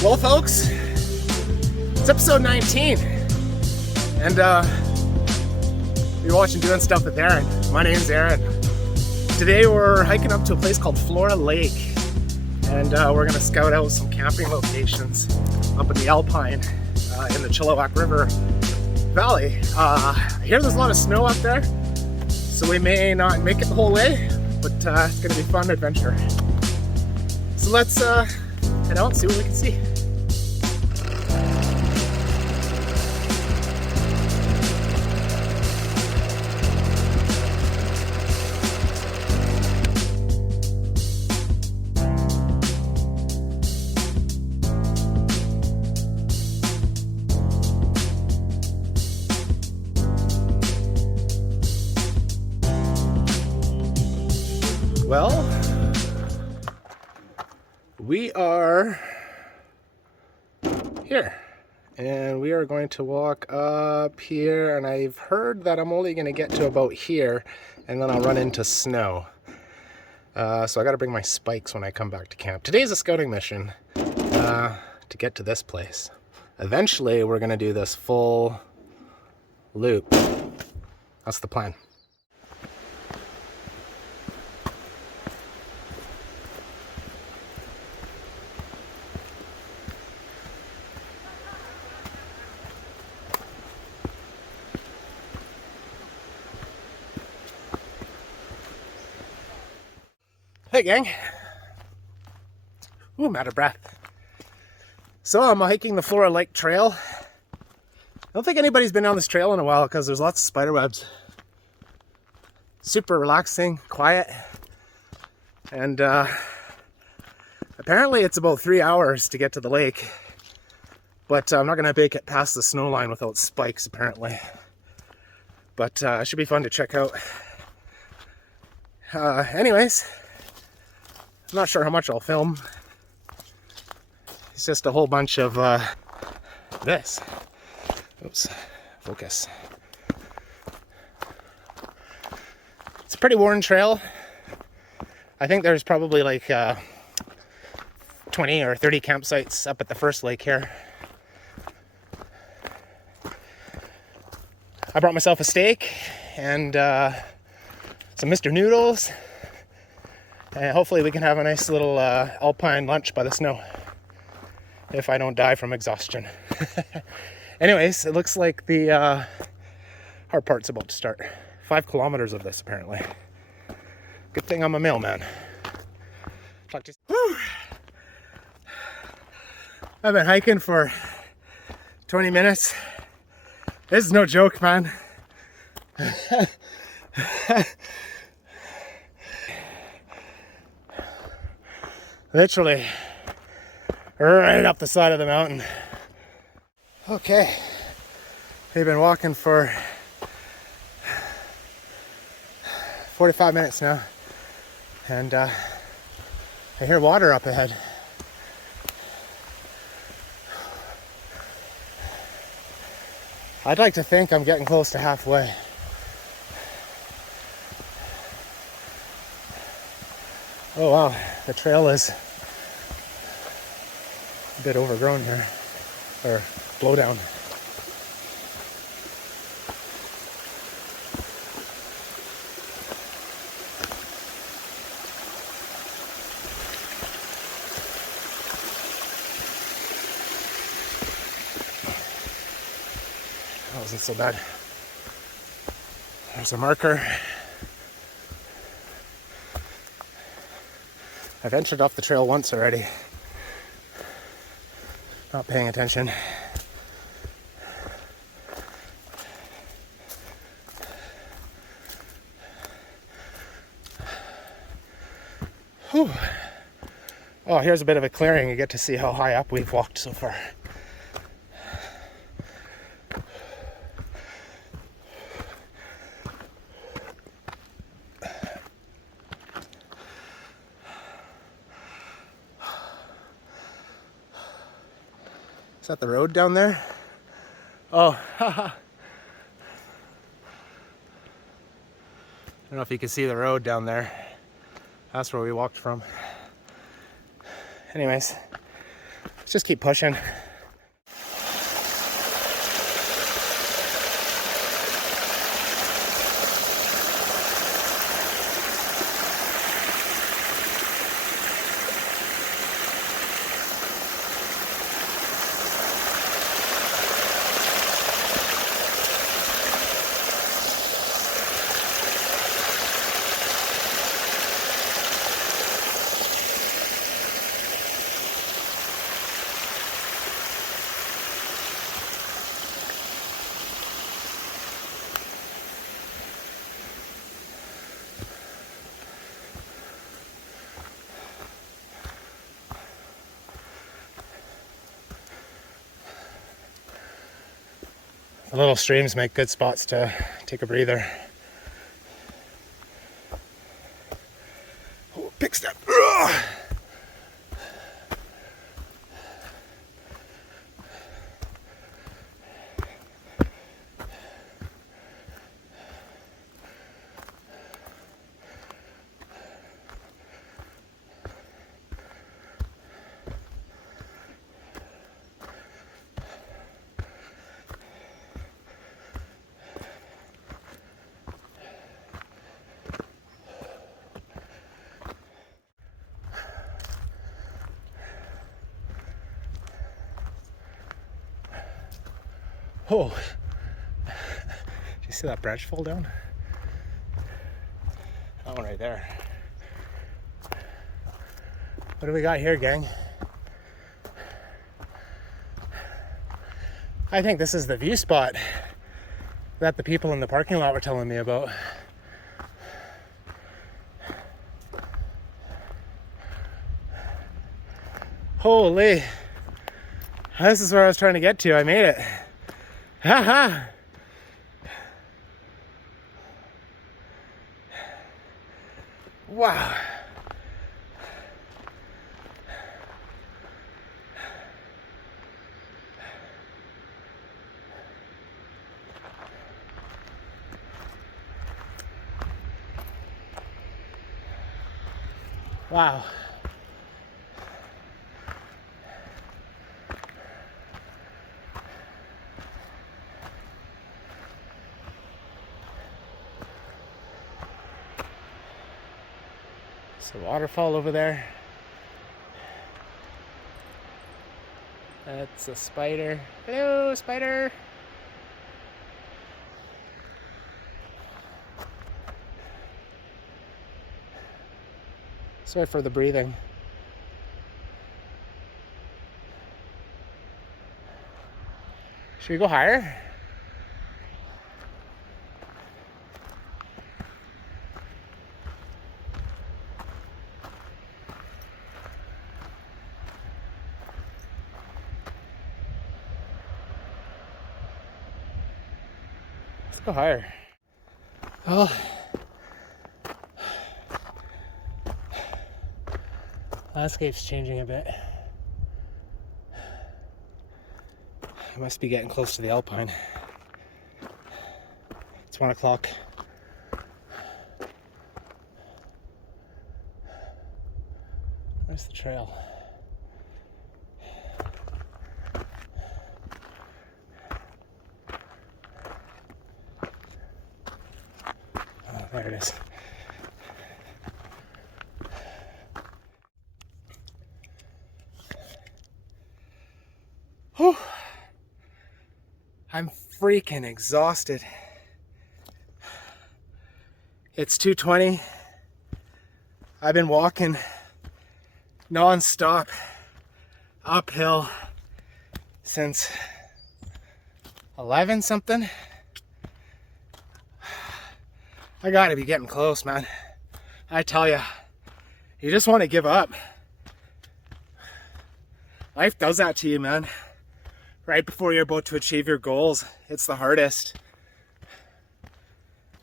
Well, folks, it's episode 19, and you're watching Doing Stuff with Aaron. My name's Aaron. Today we're hiking up to a place called Flora Lake, and we're going to scout out some camping locations up in the Alpine in the Chilliwack River Valley. I hear there's a lot of snow up there, so we may not make it the whole way, but it's going to be a fun adventure. So let's head out and see what we can see. Well, we are here, and we are going to walk up here, and I've heard that I'm only going to get to about here, and then I'll run into snow. So I got to bring my spikes when I come back to camp. Today's a scouting mission to get to this place. Eventually, we're going to do this full loop. That's the plan. Hey gang. Ooh, I'm out of breath. So I'm hiking the Flora Lake trail. I don't think anybody's been on this trail in a while because there's lots of spider webs. Super relaxing, quiet. And apparently it's about 3 hours to get to the lake. But I'm not going to make it past the snow line without spikes apparently. But it should be fun to check out. Anyways. I'm not sure how much I'll film. It's just a whole bunch of this. Oops, focus. It's a pretty worn trail. I think there's probably like 20 or 30 campsites up at the first lake here. I brought myself a steak and some Mr. Noodles. And hopefully we can have a nice little Alpine lunch by the snow. If I don't die from exhaustion. Anyways, it looks like the hard part's about to start. 5 kilometers of this apparently. Good thing I'm a mailman. Talk to you. Woo! I've been hiking for 20 minutes. This is no joke, man. Literally right up the side of the mountain. Okay, we've been walking for 45 minutes now, and I hear water up ahead. I'd like to think I'm getting close to halfway. Oh wow, the trail is a bit overgrown here, or blow down. That wasn't so bad. There's a marker. I ventured off the trail once already. Not paying attention. Whew. Oh, here's a bit of a clearing. You get to see how high up we've walked so far. Is that the road down there? Oh, haha. I don't know if you can see the road down there. That's where we walked from. Anyways, Let's just keep pushing. The little streams make good spots to take a breather. Oh, big step. Ugh. Oh, did you see that branch fall down? That one right there. What do we got here, gang? I think this is the view spot that the people in the parking lot were telling me about. Holy, this is where I was trying to get to. I made it. Haha. Wow. Wow. It's a waterfall over there. That's a spider. Hello, spider. Sorry for the breathing. Should we go higher? Let's go higher. Oh. Landscape's changing a bit. I must be getting close to the Alpine. It's 1 o'clock. Where's the trail? Oh, there it is. Whew. I'm freaking exhausted. It's 2:20. I've been walking non-stop uphill since 11 something. I gotta be getting close, man. I tell you, you just want to give up. Life does that to you, man. Right before you're about to achieve your goals, it's the hardest.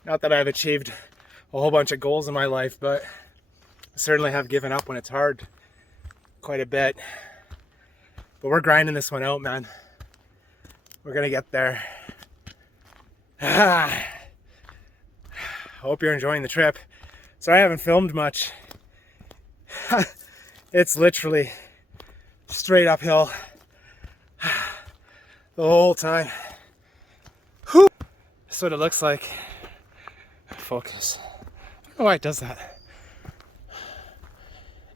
Not that I've achieved a whole bunch of goals in my life, but I certainly have given up when it's hard quite a bit. But we're grinding this one out, man. We're gonna get there. Hope you're enjoying the trip. Sorry I haven't filmed much. It's literally straight uphill the whole time. Whew. That's what it looks like. Focus. I don't know why it does that.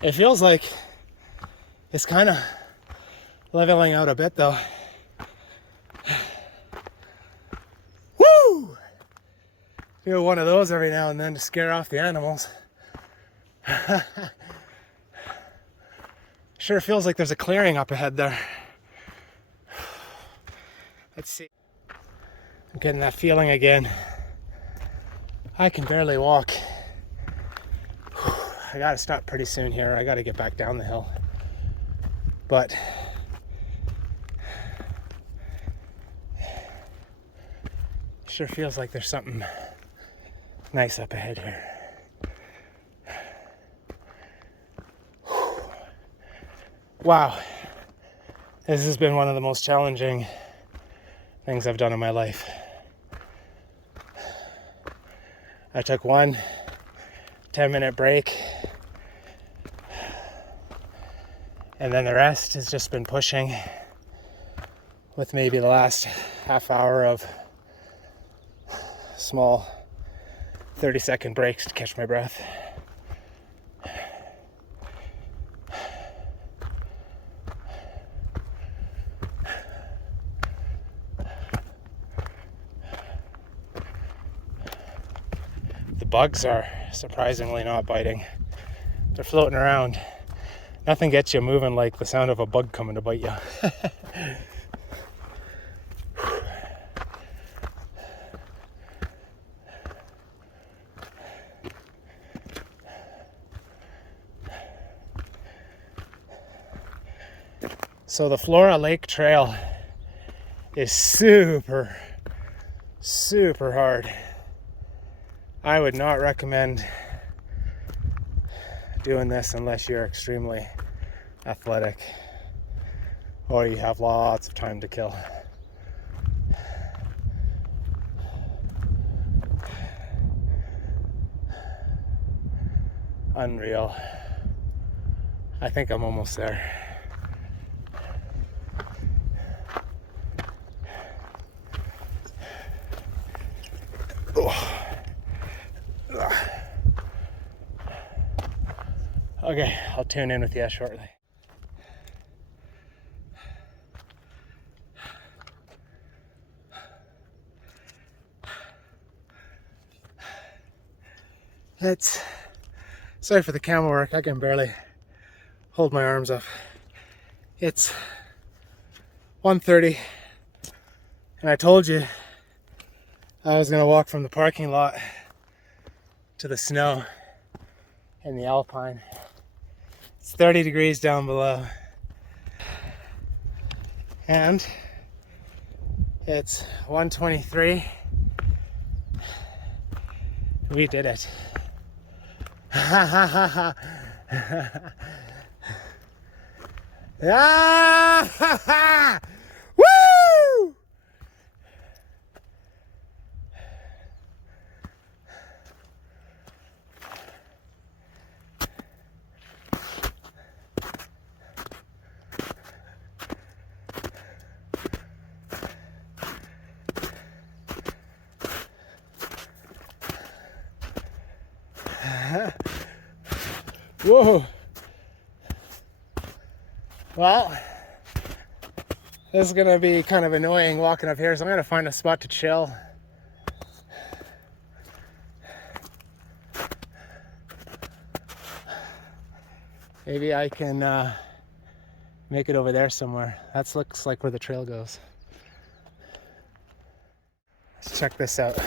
It feels like it's kind of leveling out a bit though. Woo! Do one of those every now and then to scare off the animals. Sure feels like there's a clearing up ahead there. Let's see. I'm getting that feeling again. I can barely walk. I gotta stop pretty soon here. I gotta get back down the hill. But sure feels like there's something nice up ahead here. Wow. This has been one of the most challenging things I've done in my life. I took one 10-minute break, and then the rest has just been pushing, with maybe the last half hour of small 30-second breaks to catch my breath. The bugs are surprisingly not biting. They're floating around. Nothing gets you moving like the sound of a bug coming to bite you. So the Flora Lake trail is super hard. I would not recommend doing this unless you're extremely athletic or you have lots of time to kill. Unreal. I think I'm almost there. Okay, I'll tune in with you shortly. Sorry for the camera work, I can barely hold my arms up. It's 1:30, and I told you I was gonna walk from the parking lot to the snow in the Alpine. It's 30 degrees down below. And it's 1:23. We did it. Ha ha ha ha. Ah, ha, ha. Woo! Whoa. Well, this is gonna be kind of annoying walking up here, so I'm gonna find a spot to chill. Maybe I can make it over there somewhere. That looks like where the trail goes. Let's check this out.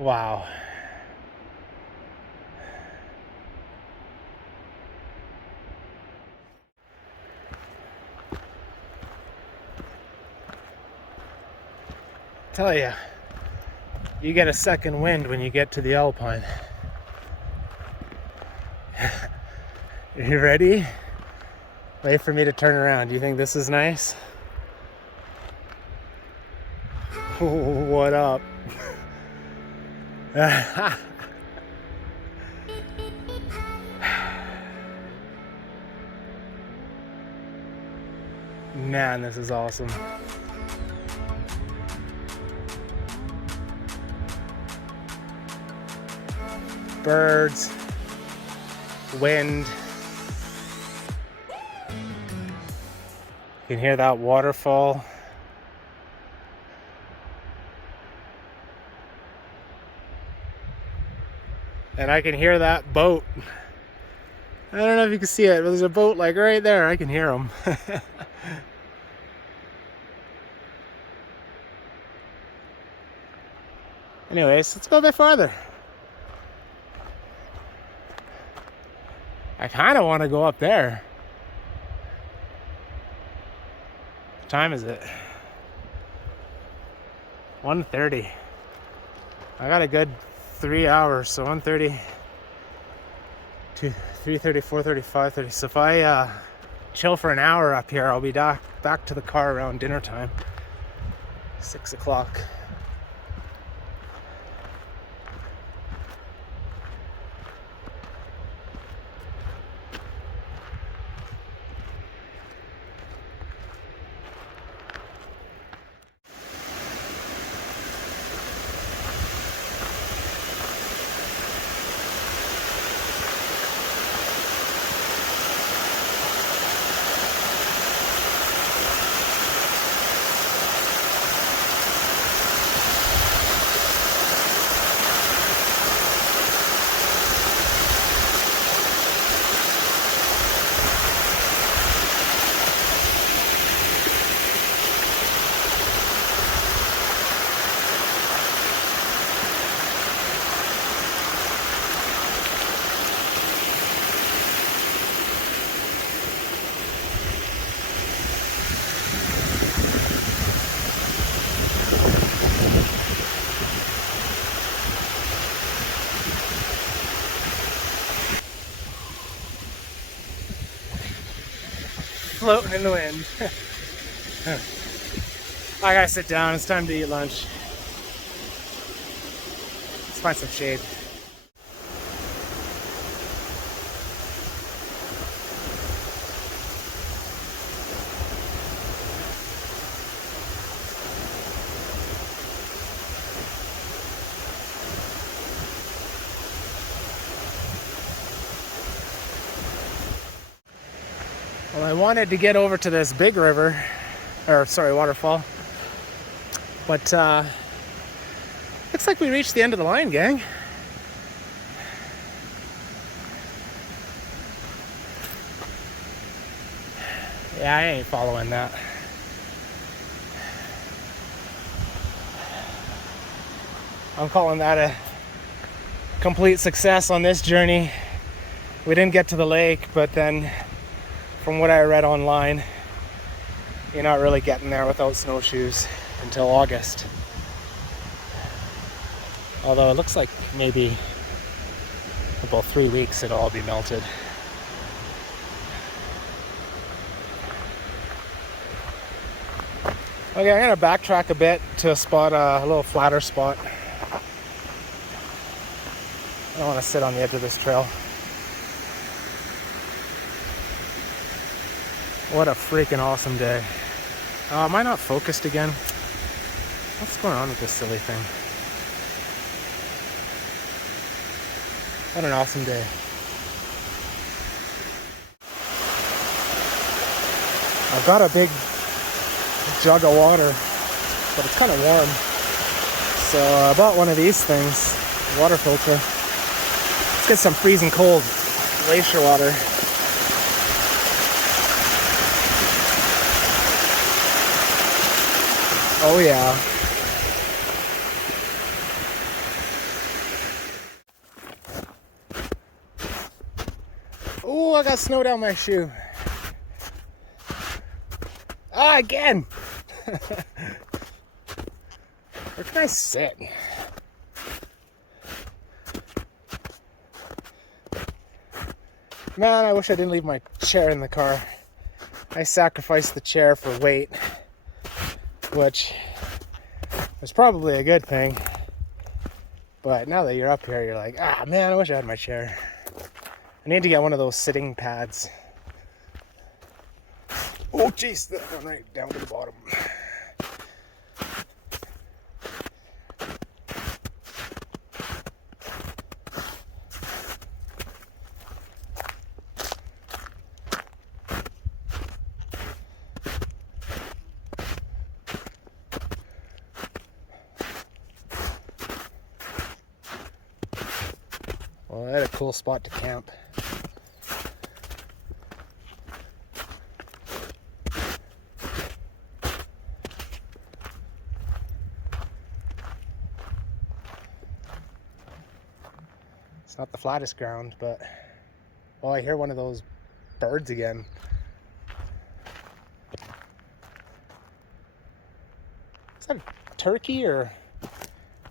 Wow. Tell ya, You get a second wind when you get to the Alpine. Are you ready? Wait for me to turn around. Do you think this is nice? What up? Man, this is awesome. Birds, wind. You can hear that waterfall. And I can hear that boat. I don't know if you can see it, but there's a boat like right there. I can hear them. Anyways, let's go a bit farther. I kind of want to go up there. What time is it? 1:30. I got a good 3 hours, so 1:30 to 3:30, 4:30, 5:30. So if I chill for an hour up here, I'll be back to the car around dinner time, 6 o'clock. Floating in the wind. I gotta sit down. It's time to eat lunch. Let's find some shade. Well, I wanted to get over to this big river, or sorry, waterfall, but looks like we reached the end of the line, gang. Yeah, I ain't following that. I'm calling that a complete success on this journey. We didn't get to the lake, but then from what I read online, you're not really getting there without snowshoes until August. Although it looks like maybe about 3 weeks it'll all be melted. Okay, I'm gonna backtrack a bit to a spot, a little flatter spot. I don't want to sit on the edge of this trail. What a freaking awesome day. Am I not focused again? What's going on with this silly thing? What an awesome day. I've got a big jug of water, but it's kind of warm. So I bought one of these things, water filter. Let's get some freezing cold glacier water. Oh yeah. Oh, I got snow down my shoe. Ah, again. Where can I sit? Man, I wish I didn't leave my chair in the car. I sacrificed the chair for weight, which was probably a good thing. But now that you're up here, you're like, ah, man, I wish I had my chair. I need to get one of those sitting pads. Oh, jeez, that went right down to the bottom. Well, I had a cool spot to camp. It's not the flattest ground, but oh, I hear one of those birds again. Is that a turkey or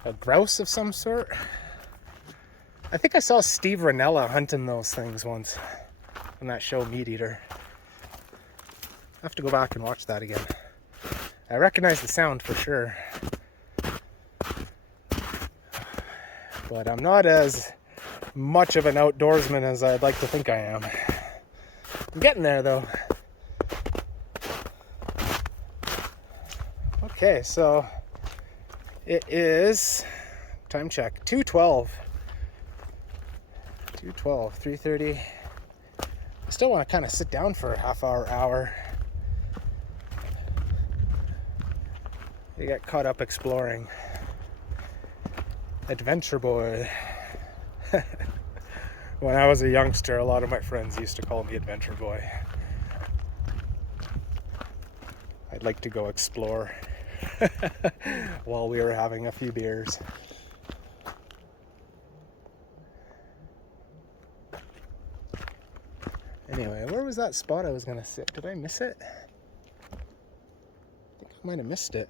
a grouse of some sort? I think I saw Steve Ranella hunting those things once on that show Meat Eater. I have to go back and watch that again. I recognize the sound for sure, but I'm not as much of an outdoorsman as I'd like to think I am. I'm getting there though. Okay, so it is, time check, 2:12. 3:30. I still want to kind of sit down for a half hour. I get caught up exploring. Adventure boy. When I was a youngster, a lot of my friends used to call me Adventure boy. I'd like to go explore while we were having a few beers. Anyway, where was that spot I was going to sit? Did I miss it? I think I might have missed it.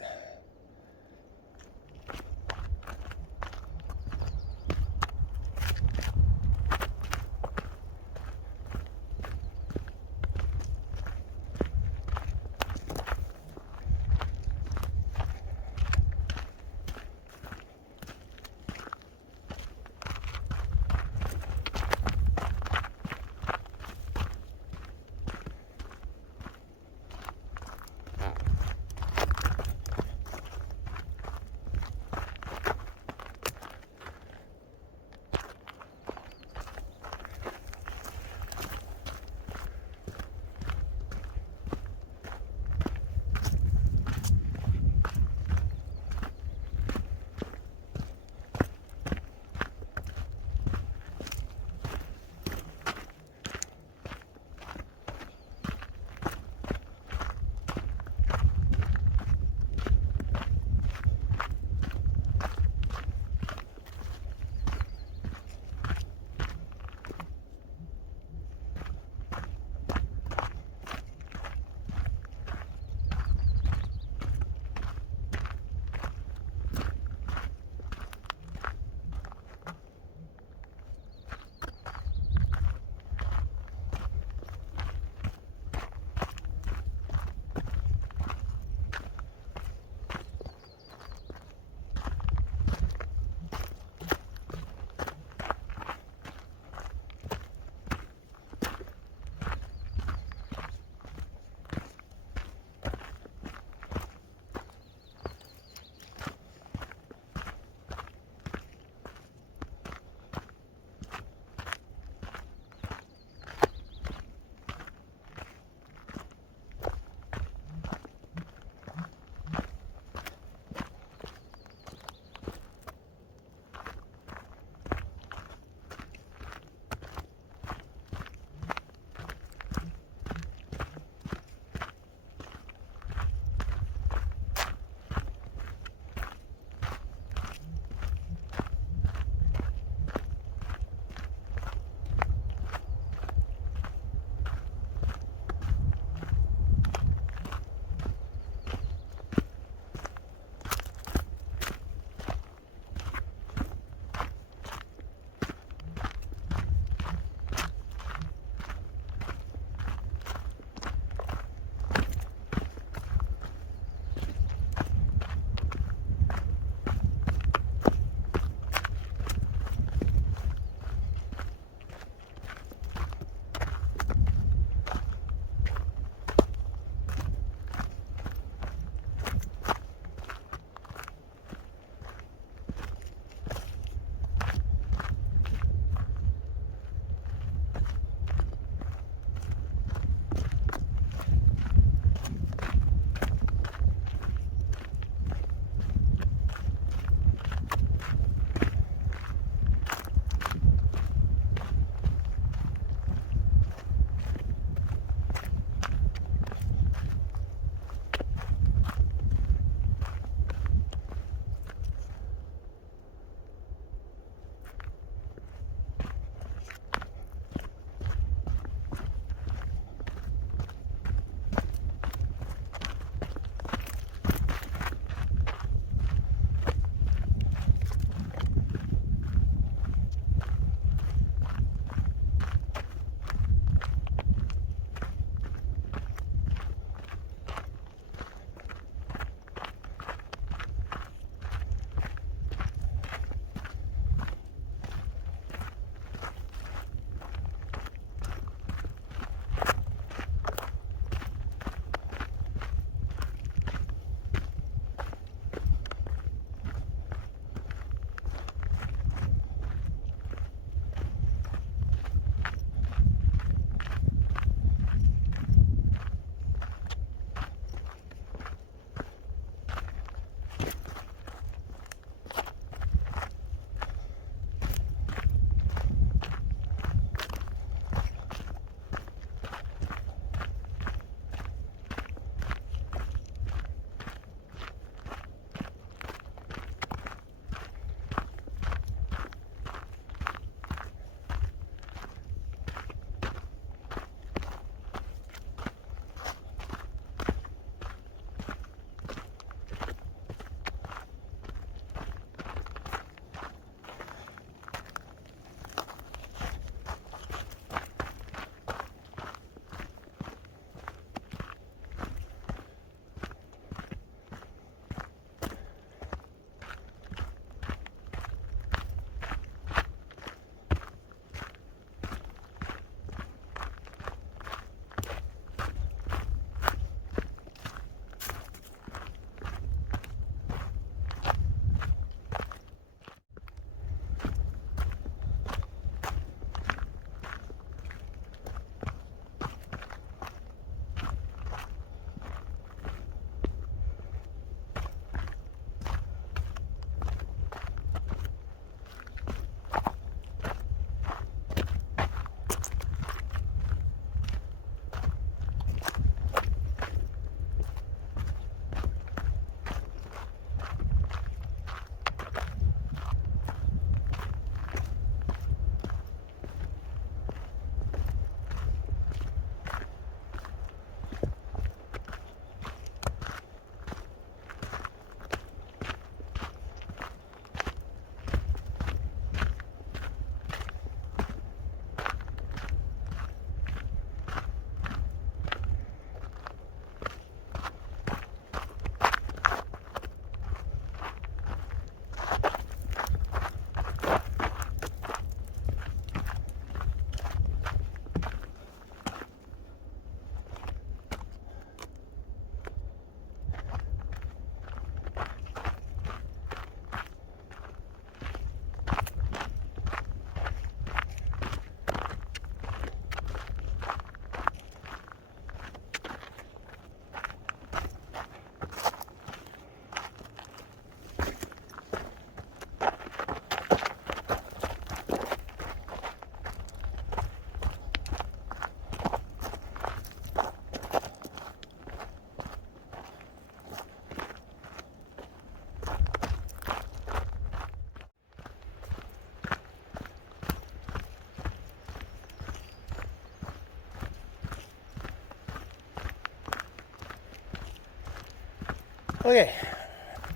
Okay,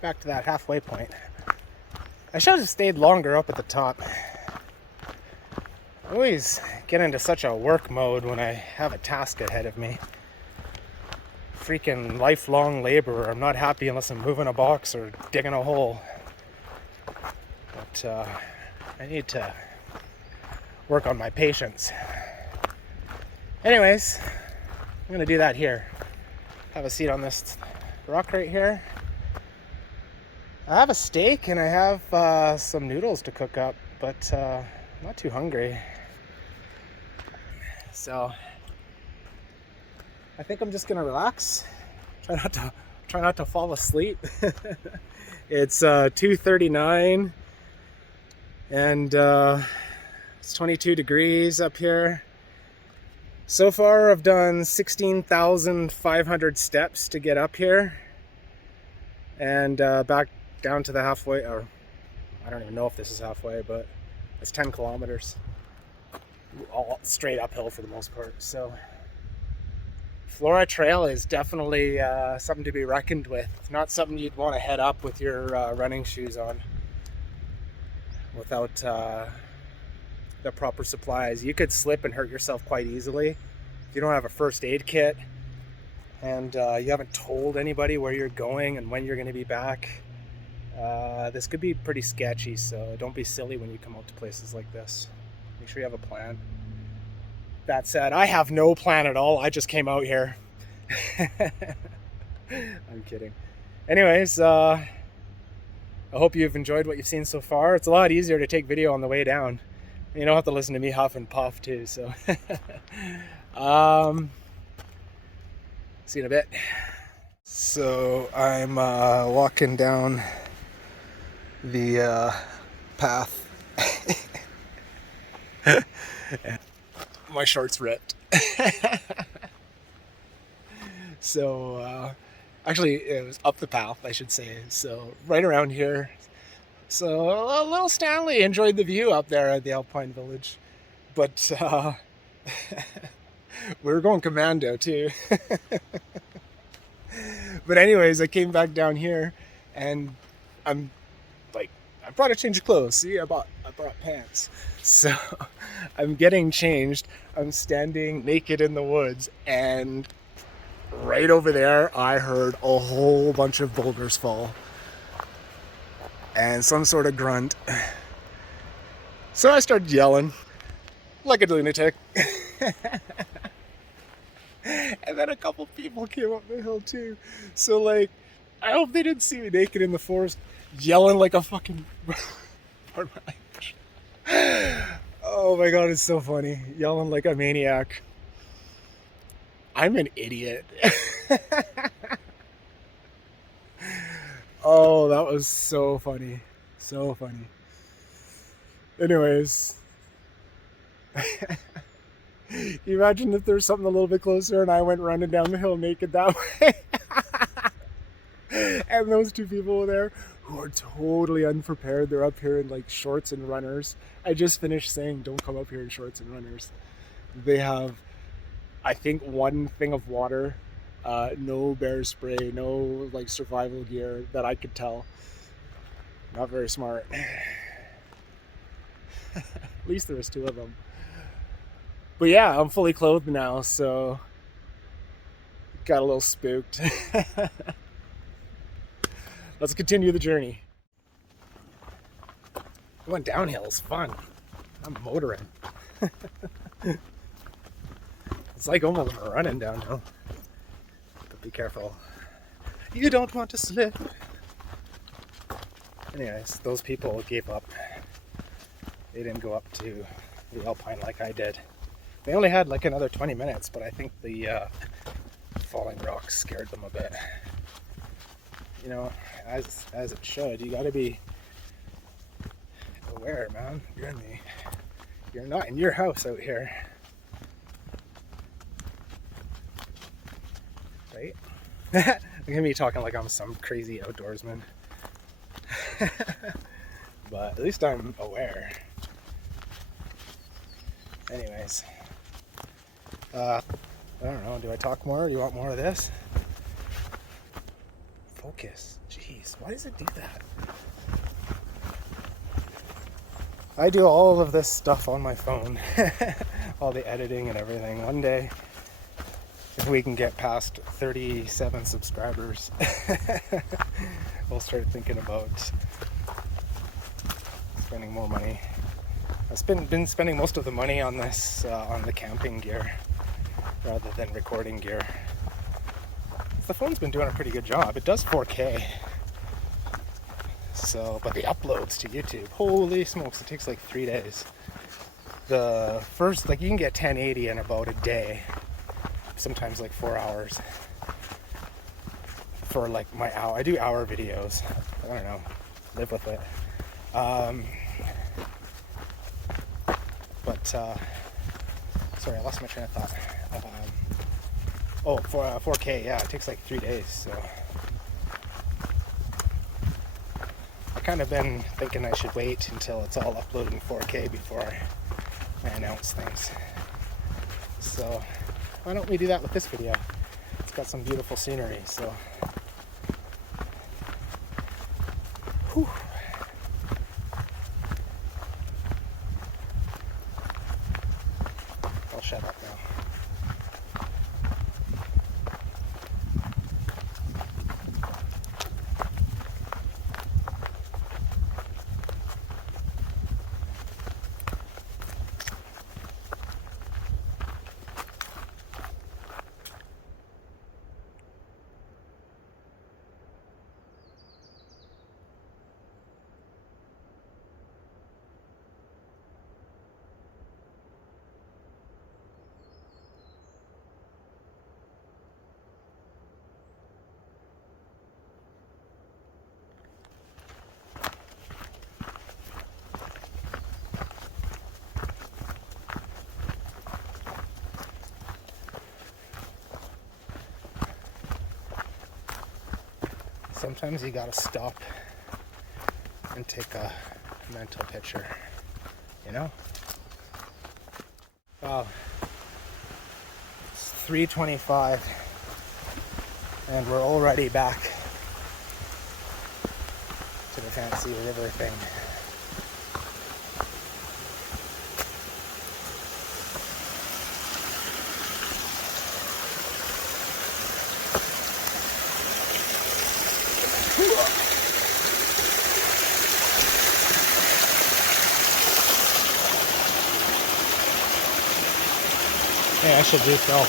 back to that halfway point. I should have stayed longer up at the top. I always get into such a work mode when I have a task ahead of me. Freaking lifelong laborer. I'm not happy unless I'm moving a box or digging a hole. But I need to work on my patience. Anyways, I'm gonna do that here. Have a seat on this rock right here. I have a steak and I have some noodles to cook up, but I'm not too hungry. So I think I'm just gonna relax. Try not to fall asleep. It's 2:39 and it's 22 degrees up here. So far I've done 16,500 steps to get up here and back down to the halfway, or I don't even know if this is halfway, but it's 10 kilometers. All straight uphill for the most part. So Flora Trail is definitely something to be reckoned with. Not something you'd want to head up with your running shoes on without the proper supplies. You could slip and hurt yourself quite easily if you don't have a first aid kit and you haven't told anybody where you're going and when you're going to be back. This could be pretty sketchy, so don't be silly when you come out to places like this. Make sure you have a plan. That said, I have no plan at all. I just came out here. I'm kidding. Anyways, I hope you've enjoyed what you've seen so far. It's a lot easier to take video on the way down. You don't have to listen to me huff and puff too, so. See you in a bit. So I'm walking down the path. My shorts ripped. So actually it was up the path, I should say, so right around here. So little Stanley enjoyed the view up there at the Alpine village, but we were going commando too. But anyways, I came back down here and I'm like, I brought a change of clothes. See, I brought pants. So I'm getting changed. I'm standing naked in the woods, and right over there I heard a whole bunch of boulders fall and some sort of grunt. So I started yelling like a lunatic. And then a couple people came up the hill too. So like, I hope they didn't see me naked in the forest yelling like a fucking oh my god, it's so funny. Yelling like a maniac. I'm an idiot. Oh, that was so funny. So funny. Anyways. Can you imagine if there's something a little bit closer and I went running down the hill naked that way? And those two people were there who are totally unprepared. They're up here in like shorts and runners. I just finished saying don't come up here in shorts and runners. They have, I think, one thing of water, no bear spray, no like survival gear that I could tell. Not very smart. At least there was two of them. But yeah, I'm fully clothed now, so got a little spooked. Let's continue the journey. Going downhill is fun. I'm motoring. It's like almost running downhill. But be careful. You don't want to slip. Anyways, those people gave up. They didn't go up to the Alpine like I did. They only had like another 20 minutes, but I think the falling rocks scared them a bit. You know, as it should. You gotta be aware, man. You're not in your house out here. Right? I'm gonna be talking like I'm some crazy outdoorsman. But at least I'm aware. Anyways. I don't know, do I talk more? Do you want more of this? focus. Jeez, why does it do that? I do all of this stuff on my phone. All the editing and everything. One day, if we can get past 37 subscribers, we'll start thinking about spending more money. I've been spending most of the money on this, on the camping gear, rather than recording gear. The phone's been doing a pretty good job. It does 4K. So, but the uploads to YouTube, holy smokes, it takes like 3 days. The first, like, you can get 1080 in about a day, sometimes like 4 hours. For like my hour, I do hour videos. I don't know, live with it. Sorry, I lost my train of thought. For 4K, yeah, it takes like 3 days, so. I kind of been thinking I should wait until it's all uploaded in 4K before I announce things. So, why don't we do that with this video? It's got some beautiful scenery, so. Whew. I'll shut up now. Sometimes you gotta stop and take a mental picture, you know? Wow. It's 3:25 and we're already back to the fancy river thing. Yeah, I should do so.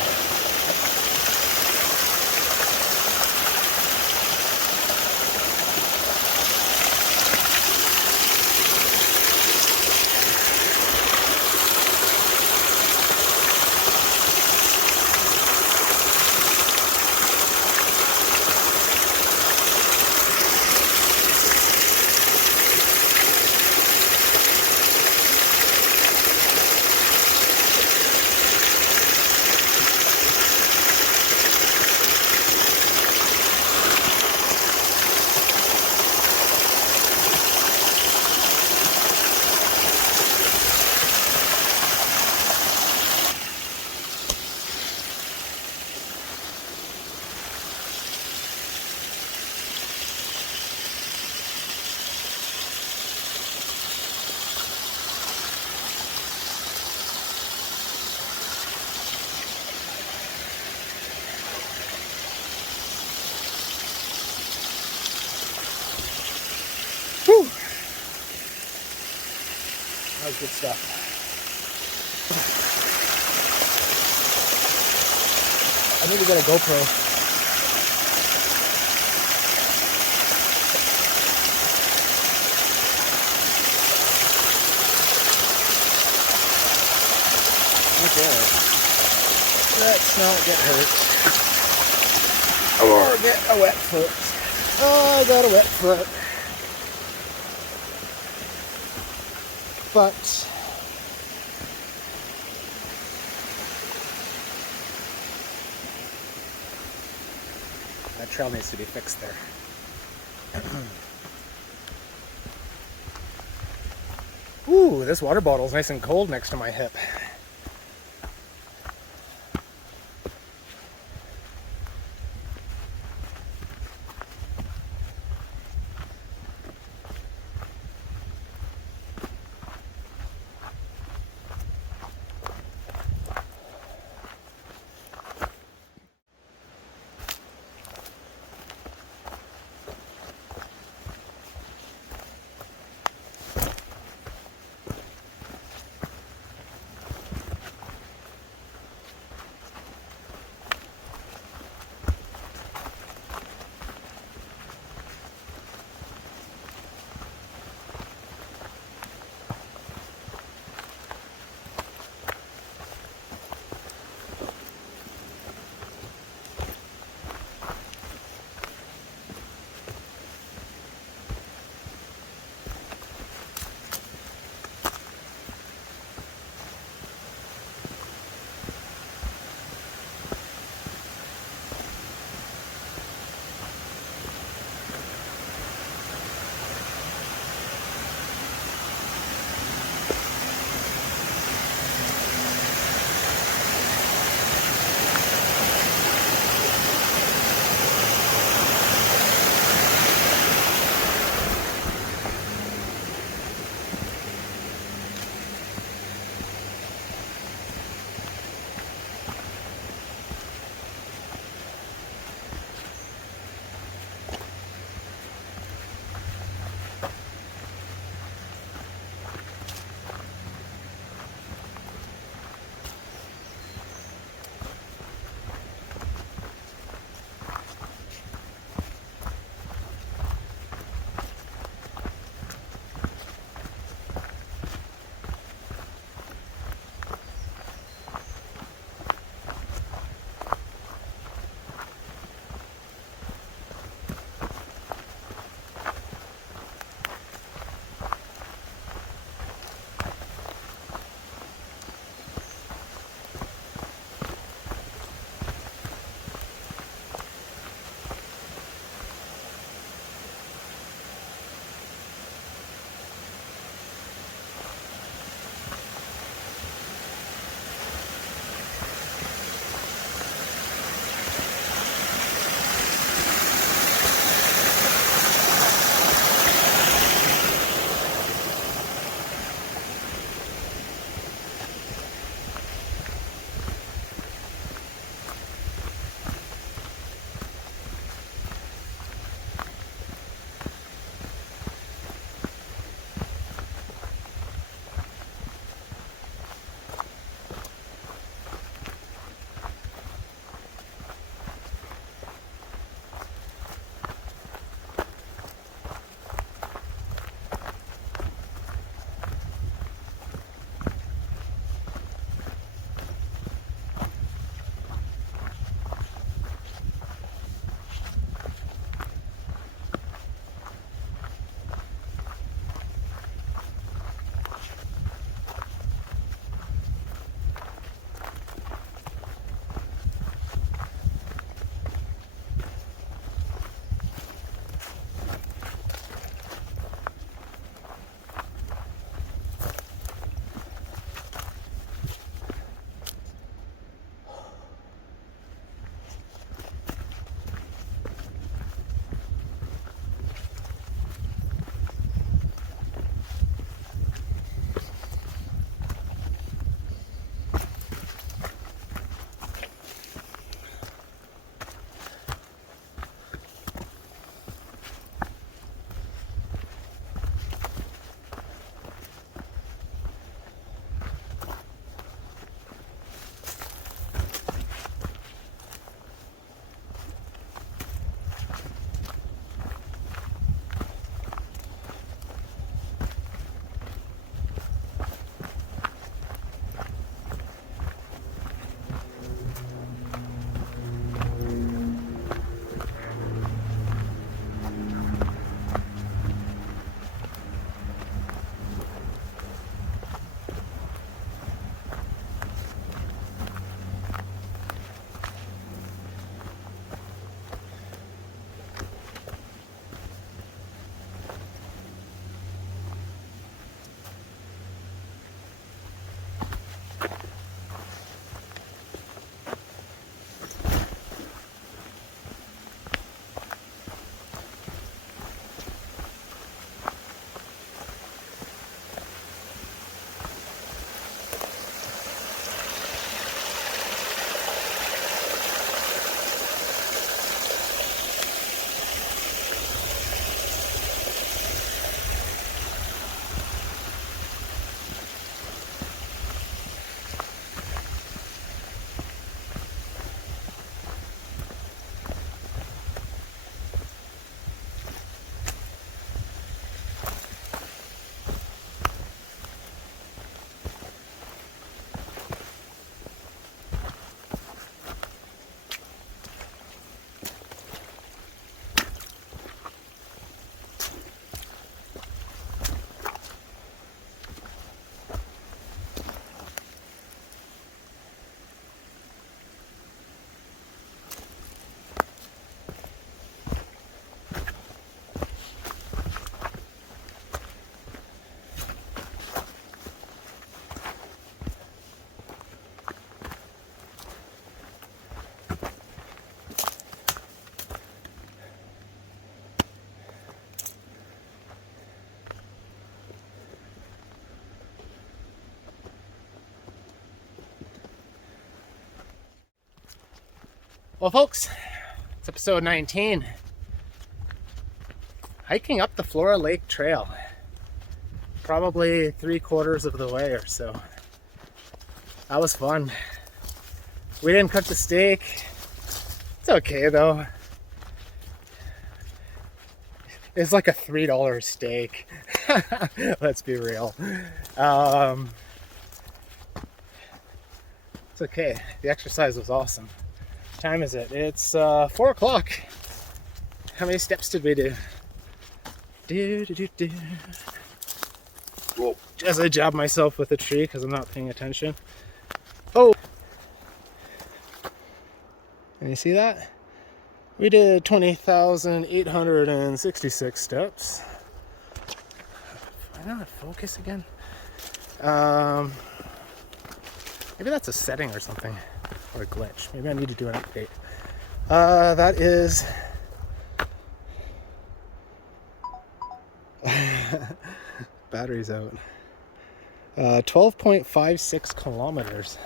Whew. That was good stuff. I need to get a GoPro. Okay. Let's not get hurt. Or get a wet foot. Oh, I got a wet foot. But that trail needs to be fixed there. Ooh, this water bottle is nice and cold next to my hip. Well, folks, it's episode 19. Hiking up the Flora Lake Trail. Probably 3/4 of the way or so. That was fun. We didn't cook the steak. It's okay though. It's like a $3 steak. Let's be real. It's okay. The exercise was awesome. What time is it? It's 4 o'clock. How many steps did we do? Whoa. As I jab myself with a tree because I'm not paying attention. Oh! Can you see that? We did 20,866 steps. I don't focus again. Maybe that's a setting or something, or a glitch. Maybe I need to do an update. That is battery's out. 12.56 kilometers.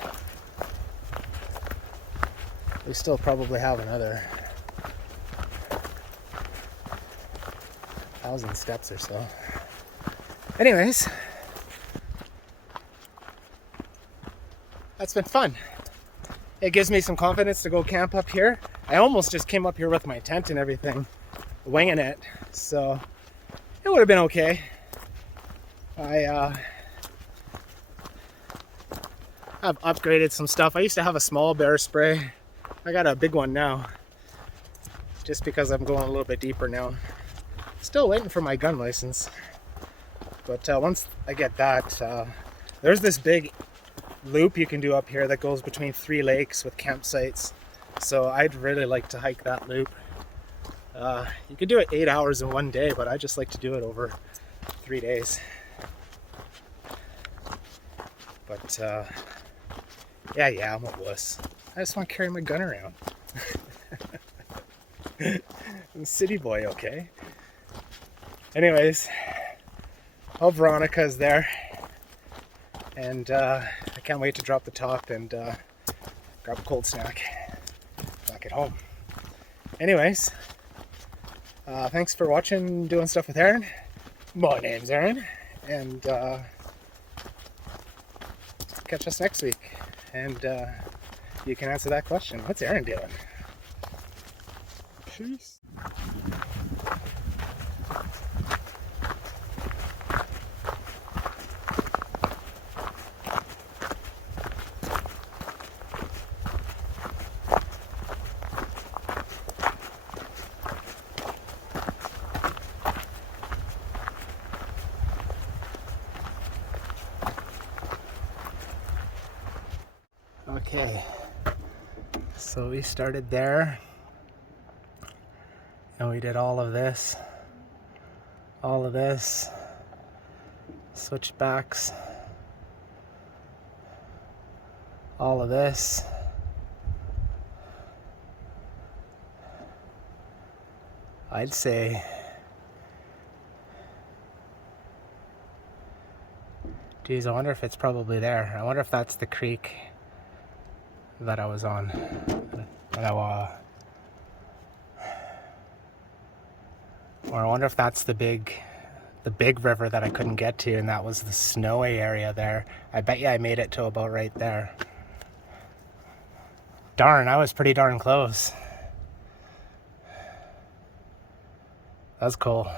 We still probably have another 1,000 steps or so. Anyways, that's been fun. It gives me some confidence to go camp up here. I almost just came up here with my tent and everything, winging it, so it would have been okay. I've upgraded some stuff. I used to have a small bear spray. I got a big one now, just because I'm going a little bit deeper now. Still waiting for my gun license, but once I get that, there's this big loop you can do up here that goes between 3 lakes with campsites. So I'd really like to hike that loop. You could do it 8 hours in one day, but I just like to do it over 3 days. But yeah, I'm a wuss. I just want to carry my gun around. I'm a city boy, okay? Anyways, oh, Veronica's there. And I can't wait to drop the top and grab a cold snack back at home. Anyways, thanks for watching Doing Stuff with Aaron. My name's Aaron, and catch us next week. And you can answer that question. What's Aaron doing? Peace. Okay, so we started there, and we did all of this, switchbacks, all of this, I'd say geez, I wonder if it's probably there. I wonder if that's the creek that I was on. Or I wonder if that's the big river that I couldn't get to, and that was the snowy area there. I bet you I made it to about right there. Darn, I was pretty darn close. That's cool.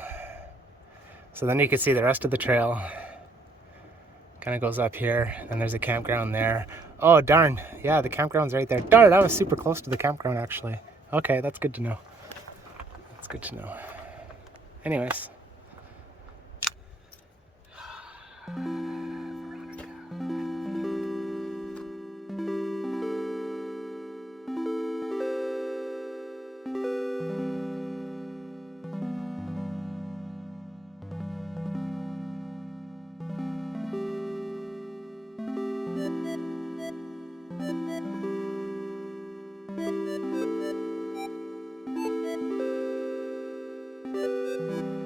So then you can see the rest of the trail. Kind of goes up here, and there's a campground there. Oh, darn. Yeah, the campground's right there. Darn, I was super close to the campground, actually. Okay, that's good to know. That's good to know. Anyways. Veronica.